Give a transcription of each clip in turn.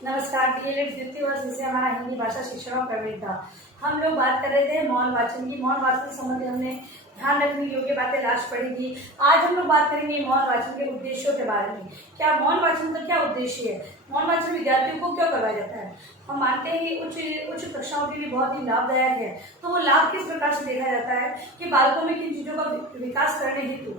नमस्कार। डीएलएड द्वितीय वर्ष विषय हमारा हिंदी भाषा शिक्षण और प्रवीणता। हम लोग बात कर रहे थे मौन वाचन की। मौन वाचन से संबंधित हमने ध्यान रखने योग्य बातें लास्ट पढ़ी थी। आज हम लोग बात करेंगे मौन वाचन के उद्देश्यों के बारे में। क्या मौन वाचन का क्या उद्देश्य है? मौन वाचन विद्यार्थियों को क्यों करवाया जाता है? हम मानते हैं कि उच्च कक्षाओं के लिए बहुत ही लाभदायक है। तो वो लाभ किस प्रकार से देखा जाता है कि बालकों में किन चीजों का विकास करने हेतु,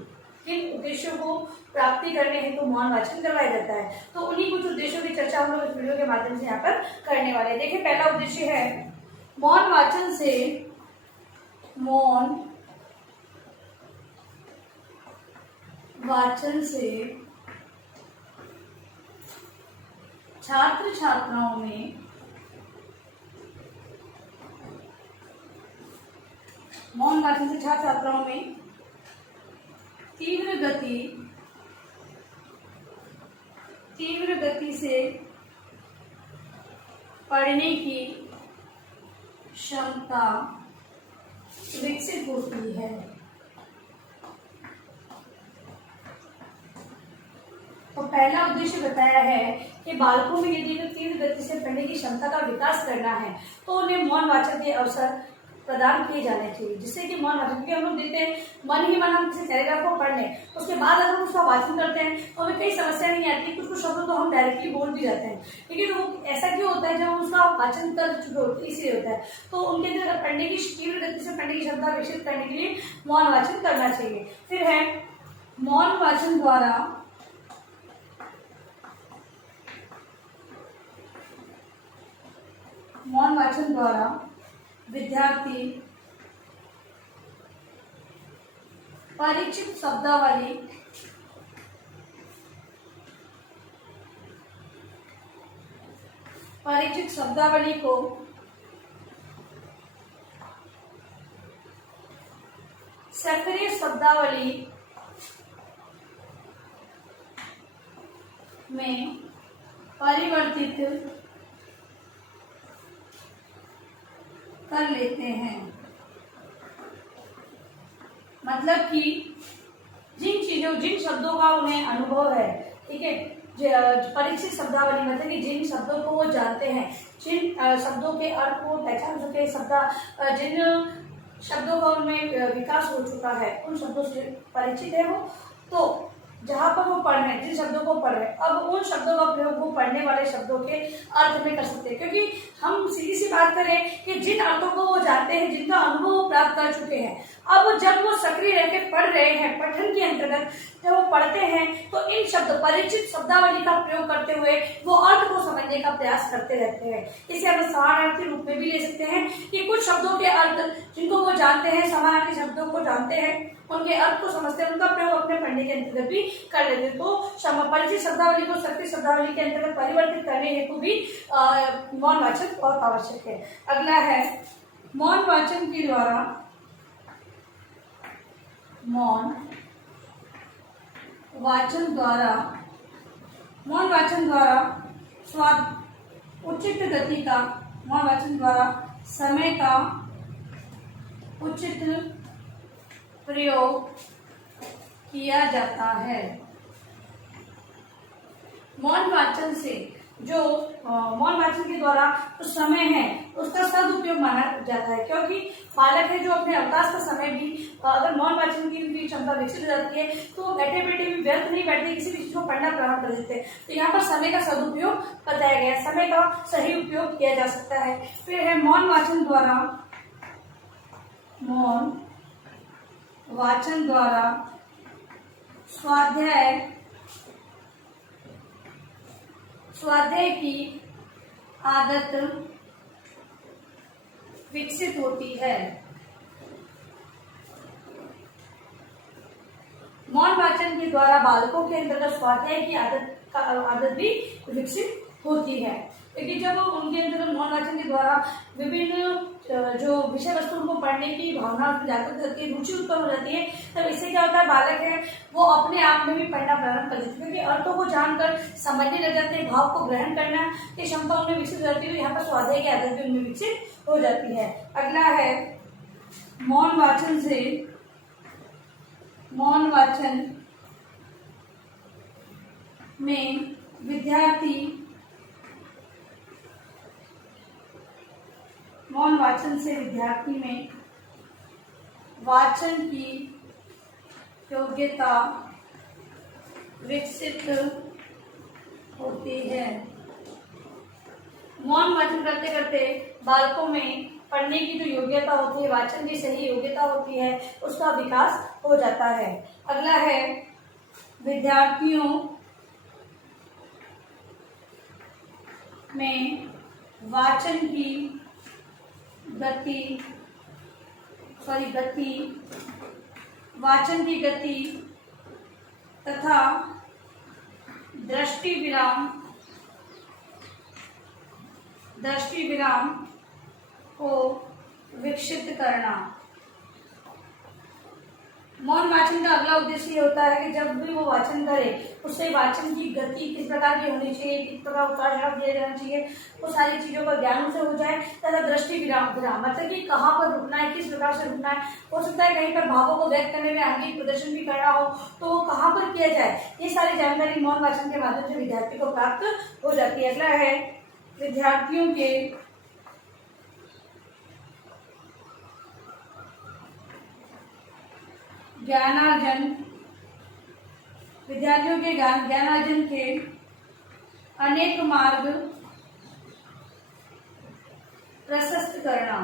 किन उद्देश्यों को प्राप्ति करने हेतु मौन वाचन करवाया जाता है। तो उन्हीं कुछ उद्देश्यों की चर्चा हम लोग इस वीडियो के माध्यम से यहाँ पर करने वाले हैं। देखिए, पहला उद्देश्य है मौन वाचन से छात्र छात्राओं में तीव्र गति से पढ़ने की क्षमता विकसित होती है। तो पहला उद्देश्य बताया है कि बालकों में यदि तीव्र गति से पढ़ने की क्षमता का विकास करना है तो उन्हें मौन वाचन के अवसर प्रदान किए जाने चाहिए, जिससे कि मौन वाचन के हम लोग देते हैं मन ही मन हम किसी पैराग्राफ को पढ़ लें, उसके बाद अगर उसका वाचन करते हैं तो हमें कई समस्या नहीं आती। कुछ शब्द तो हम डायरेक्टली बोल भी जाते हैं, लेकिन वो ऐसा क्यों होता है? जब हम उसका वाचन कर चुके होते हैं इसलिए होता है। तो उनके अंदर पढ़ने की तीव्र गति से पढ़ने की क्षमता विकसित करने के लिए मौन वाचन करना चाहिए। फिर है मौन वाचन द्वारा विद्यार्थी परिचित शब्दावली को सक्रिय शब्दावली में परिवर्तित कर लेते हैं। मतलब कि जिन शब्दों का उन्हें अनुभव है, ठीक है, परिचित शब्दावली मतलब कि जिन शब्दों को वो जानते हैं, जिन शब्दों के अर्थ को पहचान चुके, जिन शब्दों का उनमें विकास हो चुका है, उन शब्दों से परिचित है वो। तो जहाँ पर वो पढ़ रहे हैं, जिन शब्दों को पढ़ रहे हैं, अब उन शब्दों का प्रयोग वो पढ़ने वाले शब्दों के अर्थ में कर सकते हैं। क्योंकि हम सीधी सी बात करें कि जिन अर्थों को वो जानते हैं, जिनका अनुभव वो प्राप्त कर चुके हैं, अब जब वो सक्रिय रहकर पढ़ रहे हैं, पठन के अंतर्गत जब वो पढ़ते हैं तो इन परिचित शब्दावली का प्रयोग करते हुए वो अर्थ को समझने का प्रयास करते रहते हैं। इसे हम समानार्थी रूप में भी ले सकते हैं कि कुछ शब्दों के अर्थ जिनको वो जानते हैं, समानार्थी शब्दों को जानते हैं, उनके अर्थ को समझते हैं, उनका प्रयोग अपने पढ़ने के अंतर्गत भी कर लेते हैं। तो परिचित शब्दावली को सक्रिय शब्दावली के अंतर्गत परिवर्तित करने हेतु भी मौन वाचन बहुत आवश्यक है। अगला है मौन वाचन द्वारा समय का उचित प्रयोग किया जाता है। मौन वाचन के द्वारा जो समय है उसका सदुपयोग माना जाता है, क्योंकि बालक है जो अपने अवकाश का समय भी अगर मौन वाचन की क्षमता विकसित हो जाती है तो बैठे बैठे भी व्यर्थ नहीं बैठते, किसी भी चीज को पढ़ना प्रारंभ कर देते हैं। तो यहाँ पर समय का सदुपयोग बताया गया है, समय का सही उपयोग किया जा सकता है। फिर है मौन वाचन द्वारा स्वाध्याय की आदत विकसित होती है। मौन वाचन के द्वारा बालकों के अंतर्गत स्वाध्याय की आदत भी विकसित होती है, क्योंकि जब उनके अंदर मौन वाचन के द्वारा विभिन्न जो विषय वस्तु उनको पढ़ने की भावना जागृत होती है, रुचि उत्पन्न हो जाती है, तब इससे क्या होता है, बालक है वो अपने आप में भी पढ़ना प्रारंभ कर देते हैं, क्योंकि अर्थों को जानकर समझने लग जाते हैं, भाव को ग्रहण करना की क्षमता उनमें विकसित हो जाती है। यहाँ पर स्वाध्याय की आदत भी उनमें विकसित हो जाती है। अगला है मौन वाचन में विद्यार्थी वाचन से विद्यार्थी में वाचन की योग्यता विकसित होती है। मौन वाचन करते करते बालकों में पढ़ने की जो योग्यता होती है, वाचन की सही योग्यता होती है, उसका विकास हो जाता है। अगला है विद्यार्थियों में वाचन की वाचन की गति तथा दृष्टि विराम को विकसित करना। मौन वाचन का अगला उद्देश्य ये होता है कि जब भी वो वाचन करे उससे वाचन की गति किस प्रकार की होनी चाहिए, किस प्रकार उतार चढ़ाव दिया जाना चाहिए, वो सारी चीजों का ज्ञान उसे हो जाए। तथा दृष्टि विराम मतलब कि कहाँ पर रुकना है, किस प्रकार से रुकना है। हो सकता है कहीं पर भावों को व्यक्त करने में आंगिक प्रदर्शन भी करना हो तो वो कहाँ पर किया जाए, ये सारी जानकारी मौन वाचन के माध्यम से विद्यार्थी को प्राप्त हो जाती है। अगला है विद्यार्थियों के ज्ञानार्जन के अनेक मार्ग प्रशस्त करना।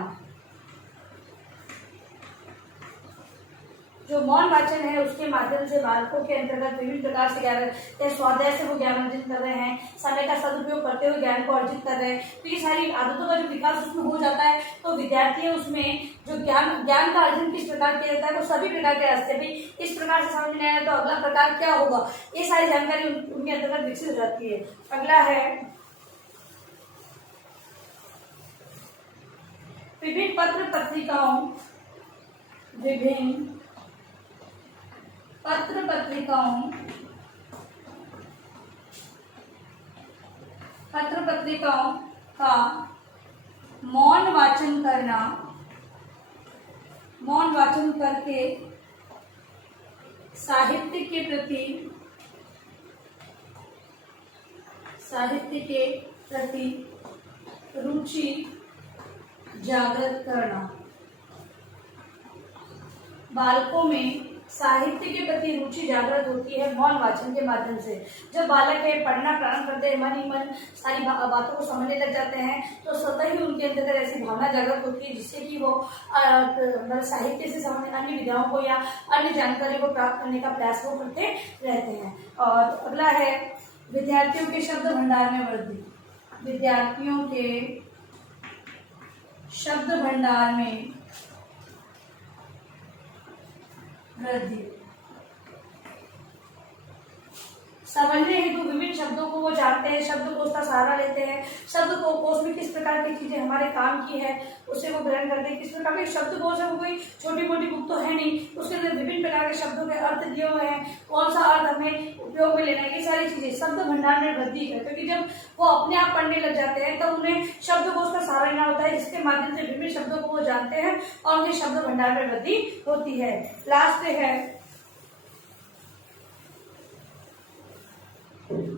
जो मौन वाचन है उसके माध्यम से बालकों के अंतर्गत विभिन्न प्रकार से ज्ञान, स्वाध्याय से वो ज्ञान अर्जित कर रहे हैं, समय का सदुपयोग करते हुए ज्ञान को अर्जित कर रहे हैं, तो ये सारी आदतों का जो विकास उसमें हो जाता है, तो विद्यार्थी उसमें जो ज्ञान का अर्जन किस प्रकार किया जाता है वो सभी प्रकार के रास्ते भी इस प्रकार से समझ में आया तो अगला प्रकार क्या होगा, ये सारी जानकारी उनके अंतर्गत विकसित हो जाती है। अगला है विभिन्न पत्र पत्रिकाओं का मौन वाचन करके साहित्य के प्रति रुचि जागृत करना। बालकों में साहित्य के प्रति रुचि जागृत होती है मौन वाचन के माध्यम से। जब बालक है पढ़ना प्रारंभ करते हैं, मन ही मन सारी बातों को समझने लग जाते हैं, तो स्वतः ही उनके अंदर ऐसी भावना जागृत होती है जिससे कि वो साहित्य से संबंधित अन्य विधाओं को या अन्य जानकारी को प्राप्त करने का प्रयास वो करते रहते हैं। और अगला है विद्यार्थियों के शब्द भंडार में वृद्धि। विद्यार्थियों के शब्द भंडार में वृद्धि। समझने हेतु विभिन्न शब्दों को वो जानते हैं, शब्दकोश का सहारा लेते हैं, शब्दकोश में किस प्रकार की चीजें हमारे काम की है उसे वो ग्रहण करते हैं। किस प्रकार के शब्दकोश है, वो कोई छोटी मोटी बुक तो है नहीं, उसके अंदर विभिन्न प्रकार के शब्दों के अर्थ दिए हुए हैं, कौन सा अर्थ हमें उपयोग में लेना है, ये सारी चीजें शब्द भंडार में वृद्धि है। क्योंकि जब वो अपने आप पढ़ने लग जाते हैं तब उन्हें शब्दकोश का सहारा लेना होता है, जिसके माध्यम से विभिन्न शब्दों को वो जानते हैं और उनके शब्द भंडार में वृद्धि होती है। लास्ट है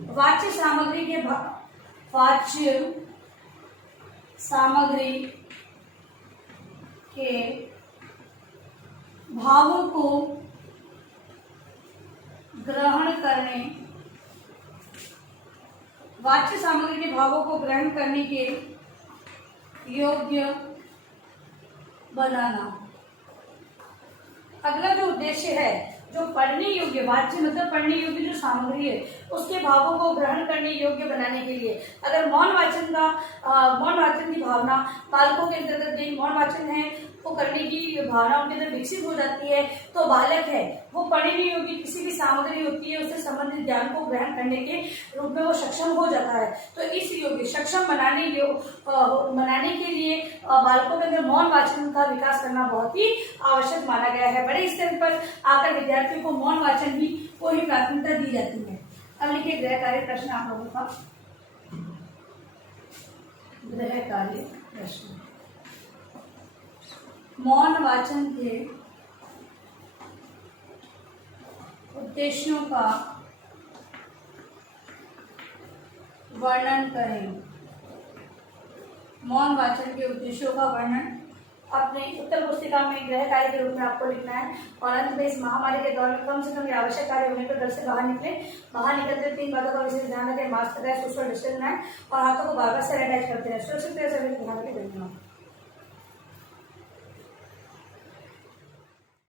वाच्य सामग्री के भावों को ग्रहण करने के योग्य बनाना। अगला जो उद्देश्य है, जो पढ़ने योग्य, वाच्य मतलब पढ़ने योग्य जो सामग्री है उसके भावों को ग्रहण करने योग्य बनाने के लिए, अगर मौन वाचन की भावना बालकों के अंतर्गत मौन वाचन है वो करने की भावना उनके अंदर विकसित हो जाती है, तो बालक है वो पढ़ने योग्य किसी भी सामग्री होती है उससे संबंधित ज्ञान को ग्रहण करने के रूप में वो सक्षम हो जाता है। तो इस योग्य सक्षम बनाने के लिए बालकों के अंदर मौन वाचन का विकास करना बहुत ही आवश्यक माना गया है। बड़े स्तर पर आकर विद्यार्थियों को मौन वाचन ही को ही प्राथमिकता दी जाती है। अब लिखिए गृह कार्य प्रश्न आप लोगों का। गृह कार्य प्रश्न, मौन वाचन के उद्देश्यों का वर्णन करें। मौन वाचन के उद्देश्यों का वर्णन अपने उत्तर पुस्तिका में गृह कार्य के रूप में आपको लिखना है। और अंत में इस महामारी के दौर में कम से कम ये आवश्यक कार्य होने पर घर से बाहर निकले। बाहर निकलते 3 बातों का विशेष ध्यान रखें। मास्क लगाए, सोशल डिस्टेंस बनाए और हाथों को बार बार सैनिटाइज करते रहे। सुरक्षित तरह से ध्यान रखें। धन्यवाद।